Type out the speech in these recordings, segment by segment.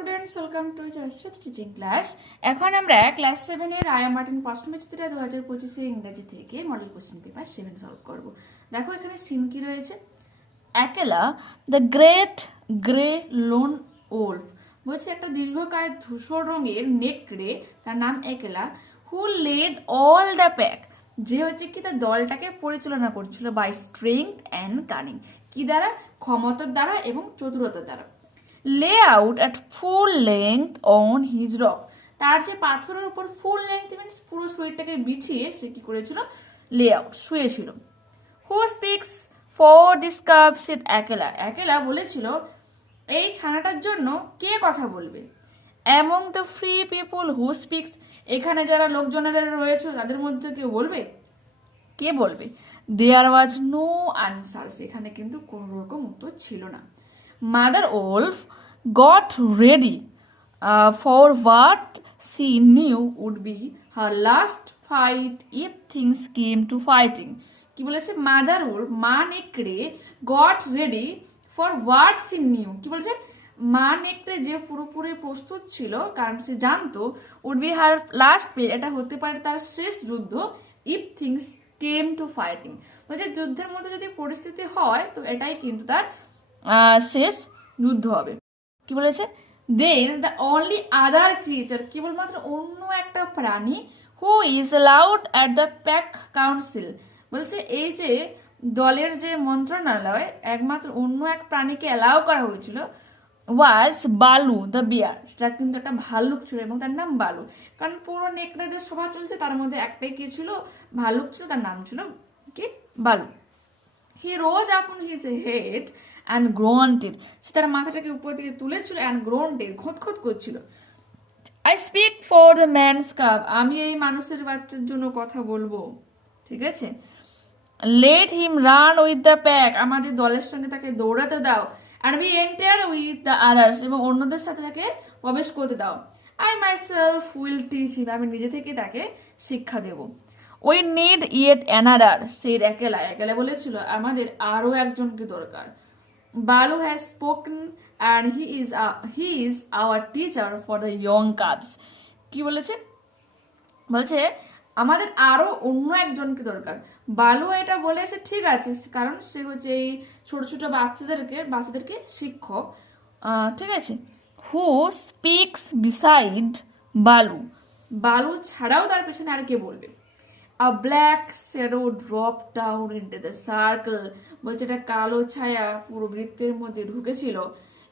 Students, welcome to Joyshree teaching class. এখন আমরা class 7 এর আয়া মার্টিন প্রশ্নবিচিত্রা 2025 এর ইংরেজি থেকে মডেল কোশ্চেন পেপার 7 সলভ করব। দেখো এখানে সিন কি রয়েছে, একলা the great grey loan wolf, বলছে একটা দীর্ঘকায় ধূসর রঙের নেকড়ে, তার নাম একলা, হু লেড অল দ্য প্যাক, যে হচ্ছে কি তার দলটাকে পরিচালনা করছিল বাই স্ট্রেংথ অ্যান্ড কানিং, কি দ্বারা, ক্ষমতার দ্বারা এবং চতুরতার দ্বারা। লে out at full length on his rock, তার যে পাথরের উপর ফুল লেংথ মিনস পুরো শরীরটাকে বিছিয়ে সে কি করেছিল, লে আউট, শুয়েছিল। Who speaks for this cub said Akela, Akela বলেছিল এই ছানাটার জন্য কে কথা বলবে। Among the free people who speaks, এখানে যারা লোকজনেরা রয়েছে তাদের মধ্যে কেউ বলবে, কে বলবে। দেয়ার ওয়াজ নো আনসার, এখানে কিন্তু কোন রকম উত্তর ছিল না। Mother wolf got ready for what she knew would be her last fight if things came to fighting, কি বলেছে, মাদার ওলফ মা নেকড়ে got ready for what she knew, কি বলেছে, মা নেকড়ে যে পুরোপুরি প্রস্তুত ছিল কারণ সে জানতো উড বি হার লাস্ট ফেট, এটা হতে পারে তার শেষ যুদ্ধ, if things came to fighting, বলছে যুদ্ধের মধ্যে যদি পরিস্থিতি হয় তো এটাই কিন্তু তার শেষ যুদ্ধ হবে। কি বলেছে, দেন দ্য অনলি আদার ক্রিয়েচার, কেবলমাত্র অন্য একটা প্রাণী, who is allowed at the pack council, বলছে এই যে দলের যে মন্ত্রণালয় একমাত্র অন্য এক প্রাণীকে অ্যালাউ করা হয়েছিল, ওয়াজ বালু দ্য বিয়ার, সেটা কিন্তু একটা ভাল্লুক ছিল এবং তার নাম বালু, কারণ পুরো নেকড়েদের সভা চলছে তার মধ্যে একটাই কে ছিল, ভাল্লুক ছিল, তার নাম ছিল কি, বালু। He rose upon his head and grunted, সে তার মাথাটাকে উপর দিকে তুলেছিল অ্যান্ড গ্রন্টেড, খোঁত করছিল। I speak for the man's cub, আমি এই মানুষের বাচ্চার জন্য কথা বলবো, ঠিক আছে। Let him run with the pack, আমাদের দলের সঙ্গে তাকে দৌড়াতে দাও। And be enter with the others, এবং অন্যদের সাথে তাকে প্রবেশ করতে দাও। I myself will teach him, আমি নিজে থেকে তাকে শিক্ষা দেব। উই নিড ইয়েট অ্যানাদার, সেই একলা, একলা বলেছিল আমাদের আরো একজনকে দরকার। Baloo has spoken and he is our teacher for the young cubs, কি বলেছে, বলছে আমাদের আরো অন্য একজনকে দরকার। বালু এটা বলেছে ঠিক আছে, কারণ সে হচ্ছে এই ছোট ছোট বাচ্চাদেরকে শিক্ষক, ঠিক আছে। হু স্পিক্স বিসাইড বালু, বালু ছাড়াও তার পেছনে আর কে বলবে। আ black shadow drop down into the circle, বলছে এটা কালো ছায়া পুরো বৃত্তের মধ্যে ঢুকেছিল।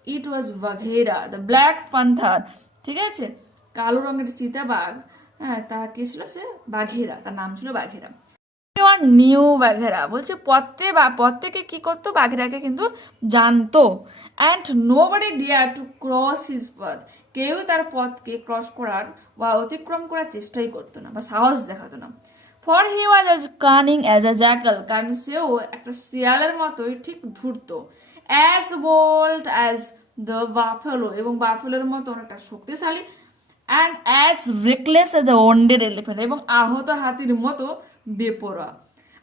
ইট ওয়াজ বাঘেরা দ্য ব্ল্যাক পান্থার, ঠিক আছে, কালো রঙের চিতাবাঘ, হ্যাঁ তা কি ছিল, সে বাঘেরা, তার নাম ছিল বাঘেরা। নিউ বাঘেরা, বলছে প্রত্যেকে কি করতো, বাঘেরাকে কিন্তু জানতো। And nobody dared to cross his path, কেউ তার পথকে ক্রস করার বা অতিক্রম করার চেষ্টাই করতো না বা সাহস দেখাতো না। For he was as cunning as a jackal, কারণ সেও একটা শিয়ালের মতোই ঠিক ধূর্ত। As bold as the buffalo, এবং বাফেলোর মতো অনেকটা শক্তিশালী। And as reckless as a wounded elephant, এবং আহত হাতির মতো বেপরোয়া।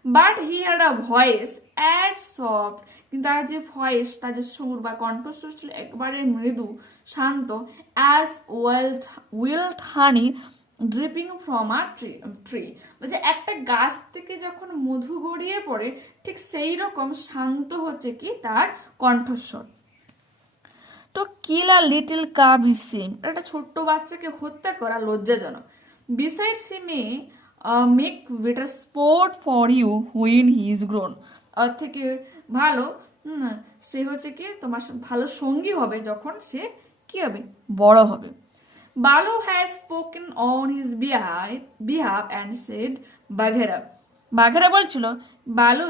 But he had a voice as soft, কিন্তু তার যে ভয়েস, তার যে সুর বা কণ্ঠস্বর ছিল একবারে মৃদু শান্ত। As wild honey dripping from a tree, বলছে একটা গাছ থেকে যখন মধু গড়িয়ে পড়ে ঠিক সেই রকম শান্ত হচ্ছে কি তার কণ্ঠস্বর। To kill a little cub is shame, একটা ছোট্ট বাচ্চাকে হত্যা করা লজ্জাজনক। Besides he may make better sport for you when he is grown, ওর থেকে ভালো সে হচ্ছে কি তোমার ভালো সঙ্গী হবে যখন সে কি হবে, বড় হবে। Baloo has spoken on his behalf and said Bagheera, Bagheera বলছিল বালু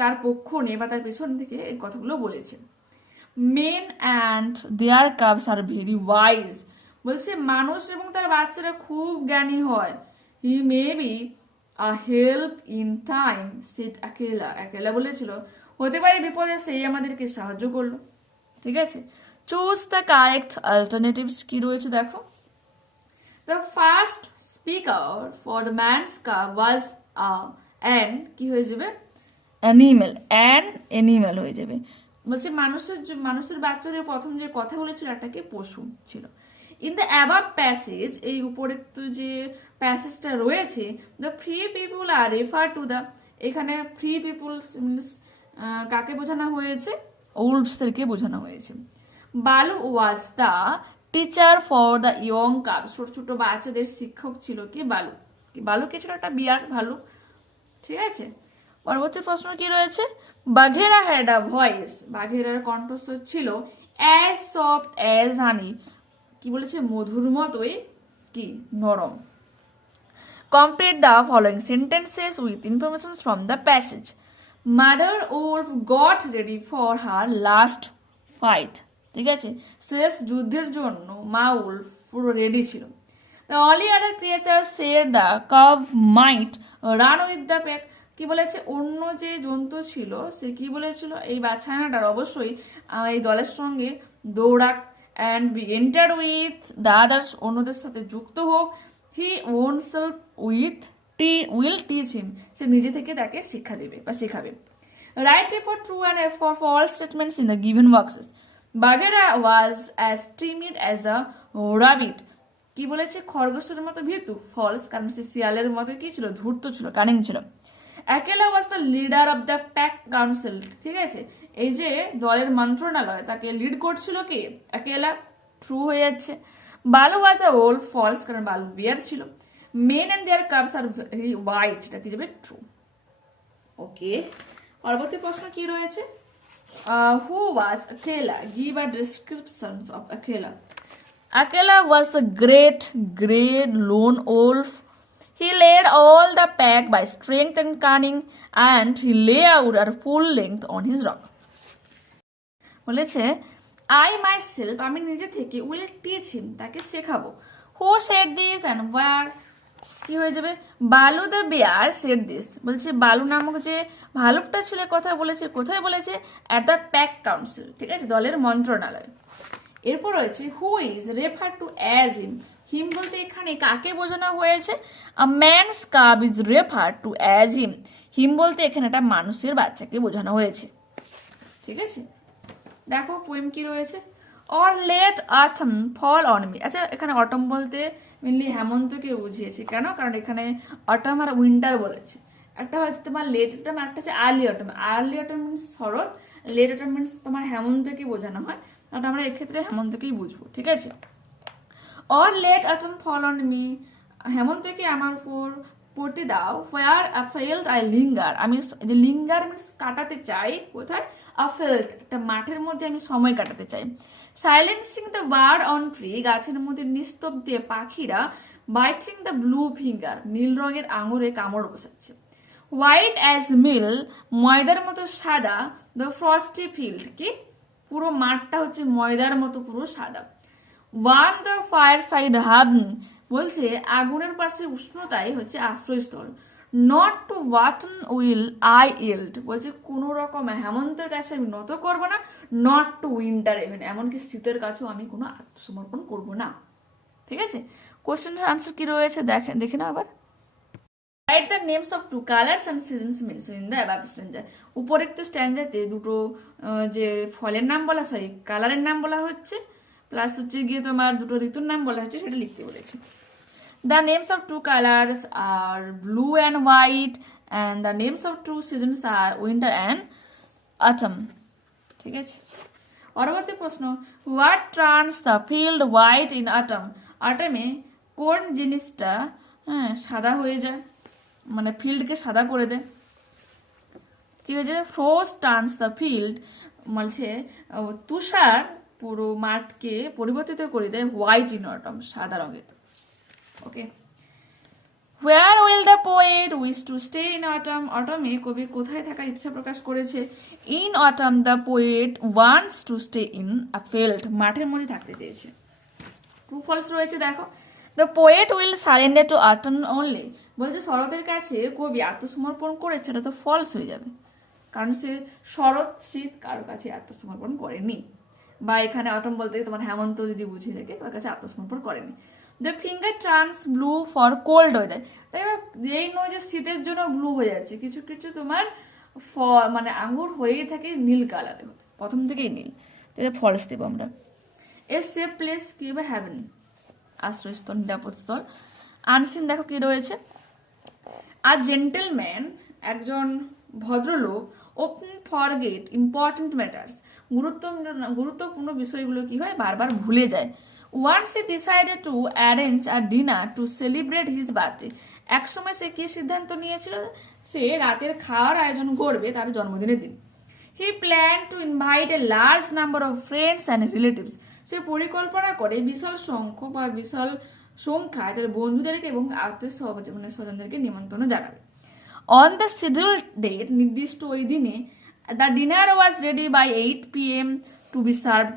তার পক্ষ নিয়ে বা তার পেছন থেকে এই কথাগুলো বলেছে। Men and their cubs are very wise, বলছে মানুষ এবং তার বাচ্চারা খুব জ্ঞানী হয়। He may be a help in time said Akela, Akela বলেছিল হতে পারে বিপদে সেই আমাদেরকে সাহায্য করলো, ঠিক আছে। চুজ দ্য কারেক্ট অল্টারনেটিভস, কি রয়েছে দেখো। The first speaker for the man's cup was an, কি হয়ে যাবে, অ্যানিমেল, অ্যান অ্যানিমেল হয়ে যাবে। বলছে মানুষের বাচ্চাদের প্রথম যে কথাগুলো ছিল একটা কি পশু ছিল। ইন দ্য অ্যাবাভ প্যাসেজ, এই উপরিক্ত যে প্যাসেজটা রয়েছে, the free people are refer to the, এখানে ফ্রি পিপুলস মিনস কাকে বোঝানো হয়েছে? উলভসদেরকে বোঝানো হয়েছে। Baloo was the teacher for the young cubs, ছোট ছোট বাচ্চাদের শিক্ষক ছিল কি? বালু। বালু কে ছিল? একটা বিয়ার ভালু, ঠিক আছে। পরবর্তী প্রশ্ন কি রয়েছে? বাঘেরা হ্যাড আ ভয়েস, বাঘেরার কণ্ঠস্বর ছিল অ্যাজ সফট অ্যাজ হানি, কি বলেছে? মধুর মতোই কি? নরম। Complete the following sentences with information from the passage. Mother Wolf goat ready for her last fight, ঠিক আছে, শেষ যুদ্ধের জন্য মা উলফ পুরো রেডি ছিল। The only other creature said the cub might run with the pack, কি বলেছে? অন্য যে জন্তু ছিল সে কি বলেছিল? এই বাছানাটার অবশ্যই এই দলের সঙ্গে দৌড়াক, and be enter with the others, অন্যদের সাথে যুক্ত হোক। He own self will teach him, সে নিজে থেকে তাকে শিক্ষা দেবে বা শেখাবে। Write for true and for false statements in the given boxes. Bagheera was as timid as a rabbit, কি বলেছে? খরগোশের মতো ভীতু, ফলস, কারণ সে শিয়ালের মতো কি ছিল? ধূর্ত ছিল, কানিং ছিল। Akela was the leader of the pack council, ঠিক আছে, এই যে দলের মন্ত্রণালয় তাকে লিড করছিল কে? অ্যাকেলা, ট্রু হয়ে যাচ্ছে। বালু ওয়াজ আ ওল, ফলস, কারণ বালু বিয়ার ছিল। Men and their caps are very white, এটা কি যাবে? ট্রু। ওকে, পরবর্তী প্রশ্ন কি রয়েছে? Who was Akela? Give a descriptions of Akela. Akela was the great grey lone wolf. He led all the pack by strength and cunning, and he lay out at full length on his rock. বলেছে I myself, আমি নিজে থেকে, will teach him, তাকে শেখাবো। Who said this and where? কি হয়ে যাবে? বালু দ্য বেয়ার said this, বলছে বালু নামক যে ভালুকটা ছিল কথা বলেছে, কোথায় বলেছে? অ্যাট দ্য প্যাক কাউন্সিল, ঠিক আছে, দলের মন্ত্রণালয়। এরপর রয়েছে who is refer to as him, him বলতে এখানে কাকে বোঝানো হয়েছে? A man's cub is refer to as him, him বলতে এখানে একটা মানুষের বাচ্চাকে বোঝানো হয়েছে, ঠিক আছে। দেখো পোয়েম কি রয়েছে? Or late autumn fall on me, আচ্ছা এখানে অটম বলতে মেনলি হেমন্তকে বুঝিয়েছে, কেন? কারণ এখানে অটম আর উইন্টার বলেছে। একটা হচ্ছে তোমার লেট অটম, একটা হচ্ছে early autumn. Early autumn means শরৎ, লেট অটম মিনস তোমার হেমন্তকে বোঝানো হয়, কারণ আমরা এক্ষেত্রে হেমন্তকেই বুঝবো, ঠিক আছে। Or late autumn fall on me, হেমন্তকে আমার উপর পড়তে দাও। Where a felt I linger, আমি যে লিঙ্গার মিনস কাটাতে চাই, কোথায়? আ ফেল্ট, একটা মাঠের মধ্যে আমি সময় কাটাতে চাই। Silencing the bird on tree, গাছের মধ্যে নিস্তব্ধে পাখিরা। বাইচিং দ্য ব্লু ফিঙ্গার, নীল রঙের আঙুরে কামড় বসাচ্ছে। হোয়াইট অ্যাজ মিল, ময়দার মতো সাদা। দ্য ফ্রস্টি ফিল্ড, কি পুরো মাঠটা হচ্ছে ময়দার মতো পুরো সাদা। Warm the fire side hub, বলছে আগুনের পাশে উষ্ণতাই হচ্ছে আশ্রয়স্থল। Not to wanton will I yield, বলছে কোনো রকম হেমন্তের কাছে আমি নত করবো না। নট টু উইন্টার ইভেন, এমনকি শীতের কাছেও আমি কোনো আত্মসমর্পণ করবো না, ঠিক আছে। কোশ্চেনের আনসার কি রয়েছে দেখে না আবার। Write the names of two colours and seasons mention in the above standard, উপরিক্ত স্ট্যান্ডার্ডে দুটো যে ফলের নাম বলা, সরি কালারের নাম বলা হচ্ছে, প্লাস হচ্ছে গিয়ে তোমার দুটো ঋতুর নাম বলা হচ্ছে, সেটা লিখতে বলেছে। The names of two colours are blue and white, and the names of two seasons are winter and autumn, ঠিক আছে। পরবর্তী প্রশ্ন, what turns the field white in autumn, অটমে কোন জিনিসটা সাদা হয়ে যায়, মানে ফিল্ডকে সাদা করে দেয়? কি হয়ে যাবে? ফ্রোস্ট টার্নস দ্য ফিল্ড, বলছে তুষার পুরো মাঠকে পরিবর্তিত করে দেয় হোয়াইট ইন অটম, সাদা রঙের, okay. Where will the poet wish to stay in autumn, অটমে কবি কোথায় থাকার ইচ্ছা প্রকাশ করেছে? In autumn the poet wants to stay in a field, মাঠের মধ্যে থাকতে চেয়েছে। ট্রু ফলস রয়েছে দেখো। The poet will surrender to autumn only, বলছে শরতের কাছে কবি আত্মসমর্পণ করেছে, এটা তো ফলস হয়ে যাবে, কারণ সে শরৎ শীত কারো কাছে আত্মসমর্পণ করেনি, বা এখানে অটম বলতে তোমার হেমন্ত যদি বুঝিয়ে থাকে ওর কাছে আত্মসমর্পণ করেনি। The finger turns blue for cold weather, তাই এই নয় যে শীতের জন্য ব্লু হয়ে যাচ্ছে, কিছু কিছু তোমার মানে আঙুর হয়েই থাকে নীল কালারের। প্রথম থেকেই নীল, তাহলে ফলস দেব আমরা। এ সেফ প্লেস কি হবে, হ্যাভেন, আশ্রয়স্থল, নিরাপদস্থল। আনসিন দেখো কি রয়েছে, আর জেন্টেলম্যান, একজন ভদ্রলোক, ওপেন ফরগেট ইম্পর্টেন্ট ম্যাটার্স, গুরুত্বপূর্ণ বিষয়গুলো কি হয় বারবার ভুলে যায়। Once he decided to arrange a dinner to celebrate his birthday, একসময় সে কি সিদ্ধান্ত নিয়েছিল, সে রাতের খাওয়ার আয়োজন করবে তার জন্মদিনের দিন। He plan to invite a large number of friends and relatives, সে পরিকল্পনা করে বিশাল সংখ্যক বা বিশাল সংখ্যায় তার বন্ধুদেরকে এবং আত্মীয় স্বজনদেরকে নিমন্ত্রণ জানাবে। অন দ্য শিডিউল ডেট, নির্দিষ্ট ওই দিনে, the dinner was ready by 8 PM to be served,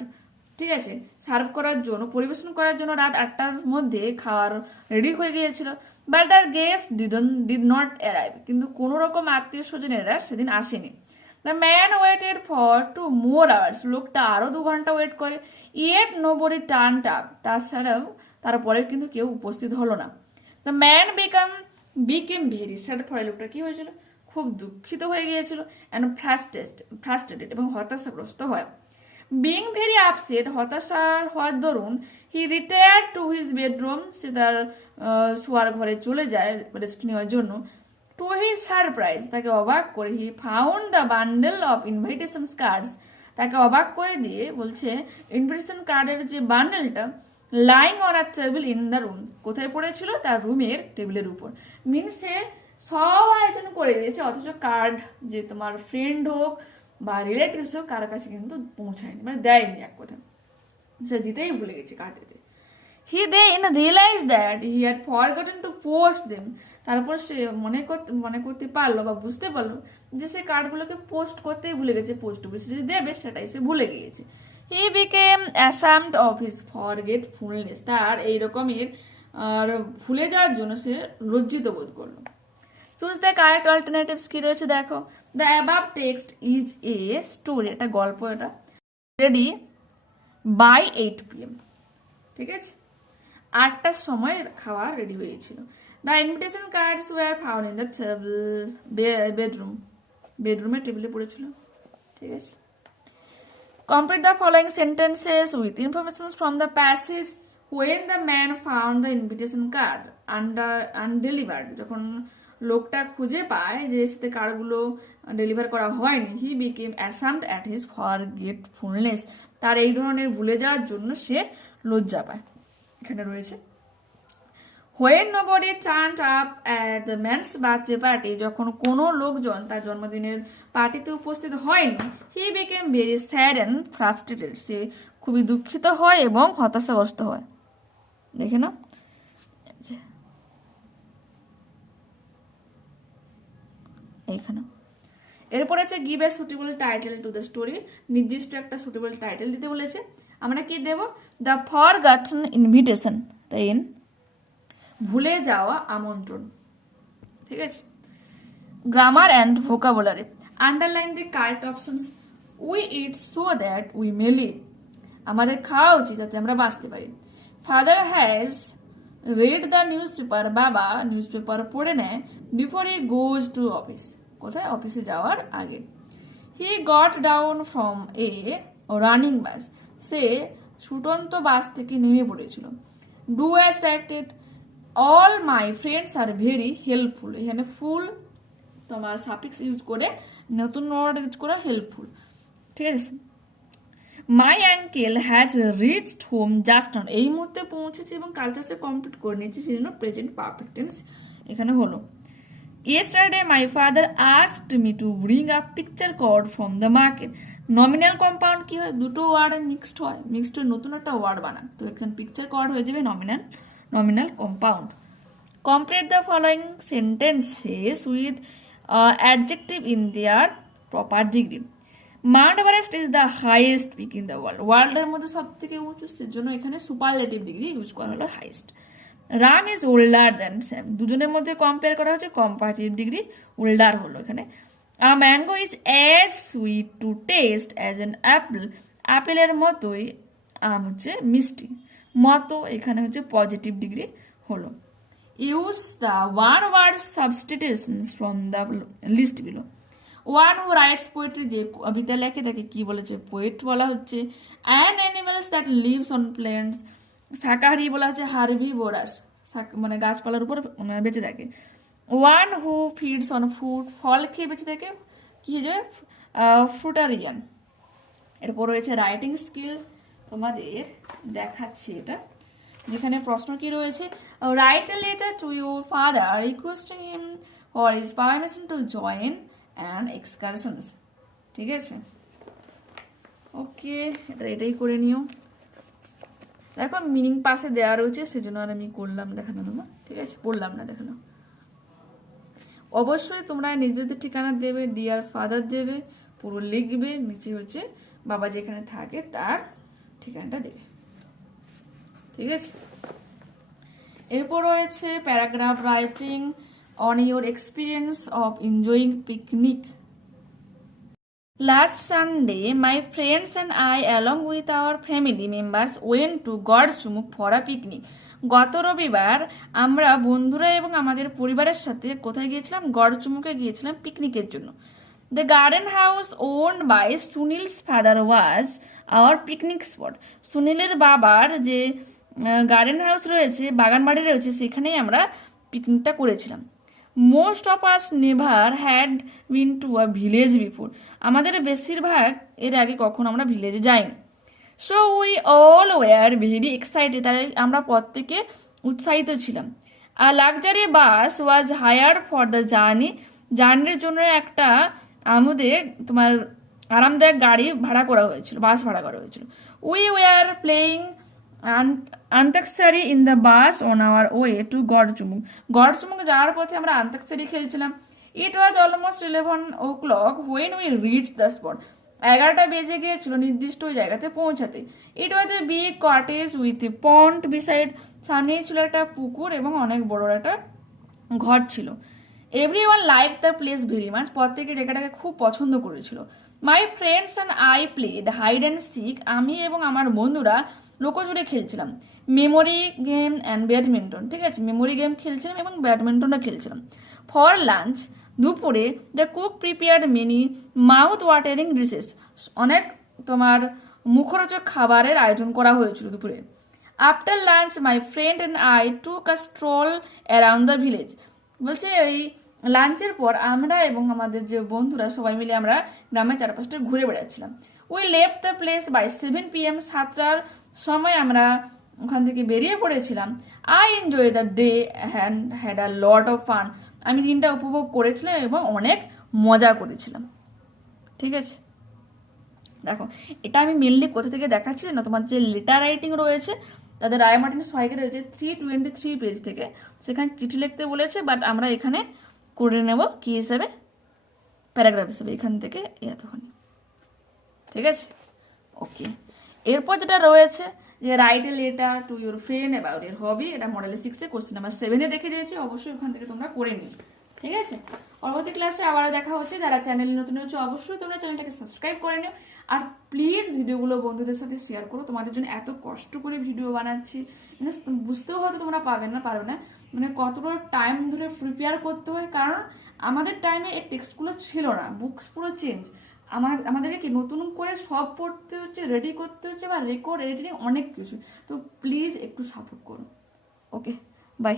ঠিক আছে, সার্ভ করার জন্য, পরিবেশন করার জন্য রাত 8টার মধ্যে খাওয়ার রেডি হয়ে গিয়েছিল। But our guest did not arrive, কিন্তু কোনো রকম আত্মীয় স্বজনেরা সেদিন আসেনি। The man waited for 2 more hours, লোকটা আরো 2 ঘন্টা ওয়েট করে। ইয়েট নোবডি টার্নড আপ, তাছাড়াও তারপরে কিন্তু কেউ উপস্থিত হলো না। The man became very sad, ফলে লোকটা কি হয়েছিল, খুব দুঃখিত হয়ে গিয়েছিল, অ্যান্ড ফ্রাস্ট্রেটেড, এবং হতাশাগ্রস্ত হয়। বিং ভেরি আপসেট, হতাশার হওয়ার দরুন, হি রিটায়ার্ড টু হিজ বেডরুম, সে তার শোয়ার ঘরে চলে যায় রেস্ট নেওয়ার জন্য। টু হিজ সারপ্রাইজ, তাকে অবাক করে, he found the bundle of invitation cards, তাকে অবাক করে দিয়ে বলছে ইনভিটেশন কার্ডের যে বান্ডেলটা lying on a table in the room, কোথায় পড়েছিল, তার রুমের টেবিলের উপর। মিনস সে সব আয়োজন করে দিয়েছে, অথচ কার্ড যে তোমার ফ্রেন্ড হোক বা রিলেটিভস হোক কারোর কাছে কিন্তু পৌঁছায়নি, মানে দেয়নি, এক কথা সে দিতেই ভুলে গেছে কার্ড দিতে। He then realise that he had forgotten to post them, তারপর সে মনে করতে পারলো বা বুঝতে পারলো যে সে কার্ডগুলোকে পোস্ট করতেই ভুলে গেছে, পোস্ট অফিসে যে দেবে সেটাই সে ভুলে গিয়েছে। He became ashamed of his forgetfulness, তার এইরকমের আর ভুলে যাওয়ার জন্য সে লজ্জিত বোধ করলো। চুজ দ্য কারেক্ট অল্টারনেটিভস কি রয়েছে দেখো। The above text is a story, একটা গল্প, এটা রেডি বাই 8 PM, ঠিক আছে, 8টার সময় খাওয়া রেডি হয়েছিল। The invitation cards were found in the বেডরুমের টেবিলে পড়েছিল, ঠিক আছে। Complete the following sentences with information from the passage. When the man found the invitation card undelivered, যখন লোকটা খুঁজে পায় যে সাথে কার্ডগুলো ডেলিভার করা হয়নি, he became ashamed at his forgetfulness, তার এই ধরনের ভুলে যাওয়ার জন্য সে লজ্জা পায়। এখানে রয়েছে when nobody turned up at the man's birthday party, যখন কোনো লোকজন তার জন্মদিনের পার্টিতে উপস্থিত হয়নি, he became very sad and frustrated, সে খুবই দুঃখিত হয় এবং হতাশাগ্রস্ত হয়। দেখে না, এইখানে এরপর আছে give a suitable title to the story, নির্দিষ্ট একটা সুটেবল টাইটেল দিতে বলেছে। আমরা কি দেব, দ্য ফরগটন ইনভিটেশন, তাই ভুলে যাওয়া আমন্ত্রণ, ঠিক আছে। Grammar and vocabulary, underline the correct options. We eat so that we may live, আমাদের খাওয়া উচিত যাতে আমরা বাঁচতে পারি। Father has read the newspaper, বাবা নিউজ পেপার পড়ে নেয় before he goes to office, কোথায়, অফিসে যাওয়ার আগে। He got down from a running bus, সে ছুটন্ত বাস থেকে নেমে পড়েছিল। Do as directed, all my friends are very helpful, এখানে ফুল তোমার সাফিক্স ইউজ করে নতুন ওয়ার্ড ইউজ করা হেল্পফুল, ঠিক আছে। My uncle has reached home just now, এই মুহূর্তে পৌঁছেছে এবং কাজটা সে কমপ্লিট করে নিয়েছে, সেই জন্য প্রেজেন্ট পারফেক্ট টেন্স এখানে হলো। Yesterday my father asked me to bring a picture card from the market. Nominal compound কি হয়, দুটো ওয়ার্ড মিক্সড হয়, মিক্সড হয়ে নতুন একটা ওয়ার্ড বানান, তো এখানে পিকচার কার্ড হয়ে যাবে nominal compound. Complete the following sentences with adjective in their proper degree. Mount Everest is the highest peak in the ওয়ার্ল্ডের মধ্যে সব থেকে উঁচু, সেজন্য এখানে সুপারলেটিভ ডিগ্রি ইউজ করা হলো highest. Ram is older than Sam, দুজনের মধ্যে কম্পেয়ার করা হচ্ছে, কম্পারেটিভ ডিগ্রি ওল্ডার হলো এখানে। A mango is as sweet to taste as an apple, আপেলের মতোই আম হচ্ছে মিষ্টি, মতো এখানে হচ্ছে পজিটিভ ডিগ্রি হলো। Use the one word substitutions from the list below. One who writes poetry, যে কবিতা লেখে তাকে কি বলেছে, পোয়েট বলা হচ্ছে। And animals that lives on plants, শাকাহারি বলা হচ্ছে হার্বিভোরাস, মানে গাছপালার উপর বেঁচে থাকে। One who feeds on fruit, ফল খেয়ে বেঁচে থাকে, কি হয়ে যাবে, ফ্রুটারিয়ান। এরপর রয়েছে রাইটিং স্কিল, তোমাদের দেখাচ্ছি এটা, যেখানে প্রশ্ন কি রয়েছে, write a letter to your father requesting him for his permission to join and excursions. ঠিক আছে, ওকে, এটাই করে নিও। দেখো মিনিং পাশে দেওয়া রয়েছে, সেজন্য আর আমি করলাম দেখানো না, ঠিক আছে, পড়লাম না দেখানো। অবশ্যই তোমরা নিজেদের ঠিকানা দেবে, ডিয়ার ফাদার দেবে, পুরো লিখবে, নিচে হচ্ছে বাবা যেখানে থাকে তার ঠিকানাটা দেবে। ঠিক আছে, এরপর রয়েছে paragraph writing on your experience of enjoying picnic. Last Sunday, my friends and I, along with our family members, went to Garchumuk for a picnic. গত রবিবার আমরা বন্ধুরা এবং আমাদের পরিবারের সাথে কোথায় গিয়েছিলাম, গড়চুমুকে গিয়েছিলাম পিকনিকের জন্য। The garden house owned by Sunil's father was our picnic spot. সুনীলের বাবার যে গার্ডেন হাউস রয়েছে, বাগান বাড়ি রয়েছে, সেখানেই আমরা পিকনিকটা করেছিলাম। Most of us never had been to a village before, আমাদের বেশিরভাগ এর আগে কখনো আমরা ভিলেজে যাইনি। So we all were very excited, তাই আমরা প্রত্যেকে উৎসাহিত ছিলাম। A luxury bus was hire for the জার্নির জন্য একটা আমাদের তোমার আরামদায়ক গাড়ি ভাড়া করা হয়েছিল, বাস ভাড়া করা হয়েছিল। We were playing Antakshari in the bus on our way to Garchumuk যাওয়ার পথে আমরা আন্তাক্ষরী খেলছিলাম। It was almost 11 o'clock when we reach the spot, 11টা বেজে গিয়েছিল নির্দিষ্ট ওই জায়গাতে পৌঁছাতে। It was a big cottage with a pond beside, সামনেই ছিল একটা পুকুর এবং অনেক বড় একটা ঘর ছিল। Everyone like the place very much, প্রত্যেকে জায়গাটাকে খুব পছন্দ করেছিল। My friends and I played hide and seek, আমি এবং আমার বন্ধুরা লোকজুড়ে খেলছিলাম। মেমোরি গেম অ্যান্ড ব্যাডমিন্টন, ঠিক আছে, মেমোরি গেম খেলছিলাম এবং ব্যাডমিন্টনও খেলছিলাম। ফর লাঞ্চ, দুপুরে the cook prepared many mouth watering dishes, অনেক তোমার মুখরোচক খাবারের আয়োজন করা হয়েছিল দুপুরে। After lunch my friend and I took a stroll around the village, বলছে এই লাঞ্চের পর আমরা এবং আমাদের যে বন্ধুরা সবাই মিলে আমরা গ্রামের চারপাশটা ঘুরে বেড়াচ্ছিলাম। We left the place by 7 PM, 7টার সময় আমরা ওখান থেকে বেরিয়ে পড়েছিলাম। I enjoy the day and had a lot of fun, আমি দিনটা উপভোগ করেছিলাম এবং অনেক মজা করেছিলাম। ঠিক আছে, দেখো এটা আমি মেনলি কোথা থেকে দেখাচ্ছি না, তোমার যে লেটার রাইটিং রয়েছে তাদের রায়মার্টিন সহায়িকা রয়েছে 323 পেজ থেকে, সেখানে চিঠি লিখতে বলেছে, বাট আমরা এখানে করে নেব কি হিসাবে, প্যারাগ্রাফ হিসাবে, এখান থেকে এতখানি। ঠিক আছে, ওকে। এরপর যেটা রয়েছে যে right a letter to your friend about এর হবি, এটা মডেল 6-এ কোশ্চেন নাম্বার 7-এ দেখে দিয়েছি, অবশ্যই ওখান থেকে তোমরা করে নিও। ঠিক আছে, পরবর্তী ক্লাসে আবারও দেখা হচ্ছে। যারা চ্যানেলে নতুন হচ্ছে অবশ্যই তোমরা চ্যানেলটাকে সাবস্ক্রাইব করে নিও, আর প্লিজ ভিডিওগুলো বন্ধুদের সাথে শেয়ার করো। তোমাদের জন্য এত কষ্ট করে ভিডিও বানাচ্ছি, মানে বুঝতেও হয়তো তোমরা পারবে না, মানে কতটা টাইম ধরে প্রিপেয়ার করতে হয়, কারণ আমাদের টাইমে এই টেক্সটগুলো ছিল না, বুকস পুরো চেঞ্জ। আমাদেরকে কি নতুন করে সব পড়তে হচ্ছে, রেডি করতে হচ্ছে, বা রেকর্ড এডিটিং অনেক কিছু। তো প্লিজ একটু সাপোর্ট করো। ওকে, বাই।